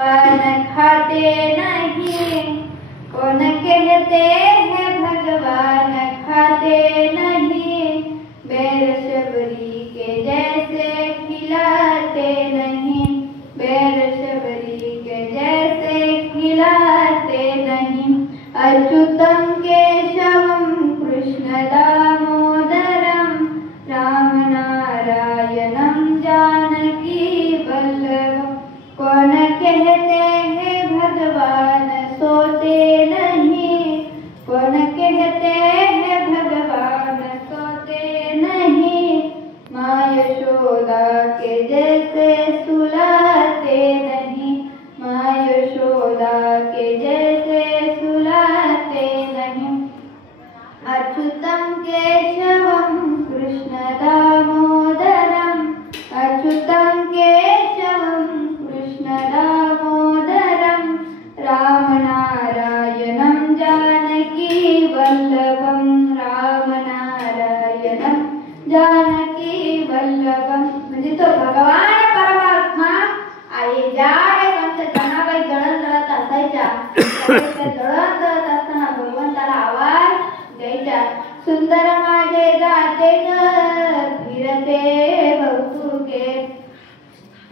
पान खाते नहीं, कौन कहते हैं भगवान खाते नहीं। बैर शबरी के जैसे खिलाते नहीं, बैर शबरी के जैसे खिलाते नहीं। अच्युतम केशवम कृष्ण दामोदरम, राम नारायणम जानकी वल्लभम। कौन कहते हैं भगवान सोते नहीं, कौन कहते हैं भगवान सोते नहीं। माँ यशोदा के जैसे सुलाते नहीं, माँ यशोदा के जैसे सुलाते नहीं। अच्युतम केशवम कृष्ण दामोदरम, अच्युतम केशवम कृष्ण दामोदरम। राम नारायणम जानकी वल्लभम, राम नारायणम जानकी वल्लभम। म्हणजे तो भगवान परमात्मा आहे. ज्या वेळेस जनाबाई दळण दळत असायच्या दळण दळत असताना भगवंताला आवाज द्यायच्या, सुंदर माझे गाते फिरते कौतुके,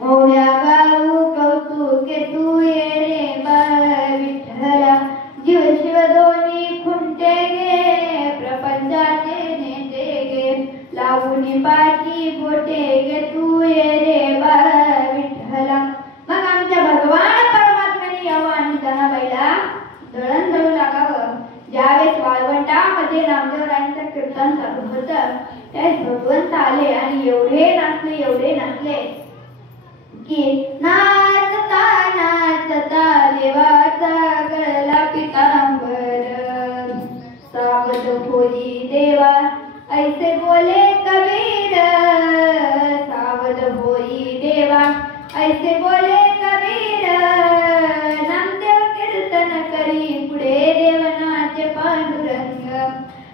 ओव्या गाऊ कौतुके तू ये रे बाळ विठ्ठला। जीव शिव दोन्ही खुंटे गे, प्रपंचाचे नेते गे, लावून पाठी बोटे गे तू ये रे बाळ विठ्ठला। मग आमच्या भगवान परमात्म्याने यावं आणि जनाबाईला दळण दळू लागावं. ज्यावेळेस वाळवंटामध्ये नामदेवरायांचं कीर्तन चालू होतं त्यावेळेस भगवंत आले आणि एवढे नाचले की नाचता नाचता देवाचा गळला पितांबर। सावध होई देवा ऐसे बोले कबीर, सावध होई देवा ऐसे बोले कबीर। नामदेव कीर्तन करी पुढे देवनाचे पांडुरंग।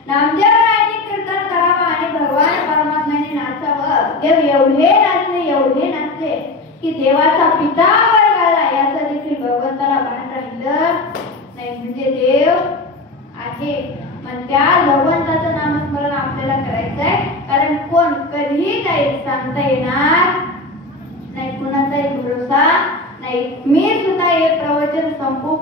नामदेवरायांनी कीर्तन करावं आणि भगवान परमात्म्याने नाचावं. देव एवढे नाचले की देवाचा पितांबर गळला याचं देखील भगवंताला भान राहिलं नाही. म्हणजे देव आहे. पण त्या भगवंताचं नामस्मरण आपल्याला करायचंय, कारण कोण कधीही काही सांगता येणार नाही, कुणाचाही भरोसा नाही. मी सुद्धा हे प्रवचन संपू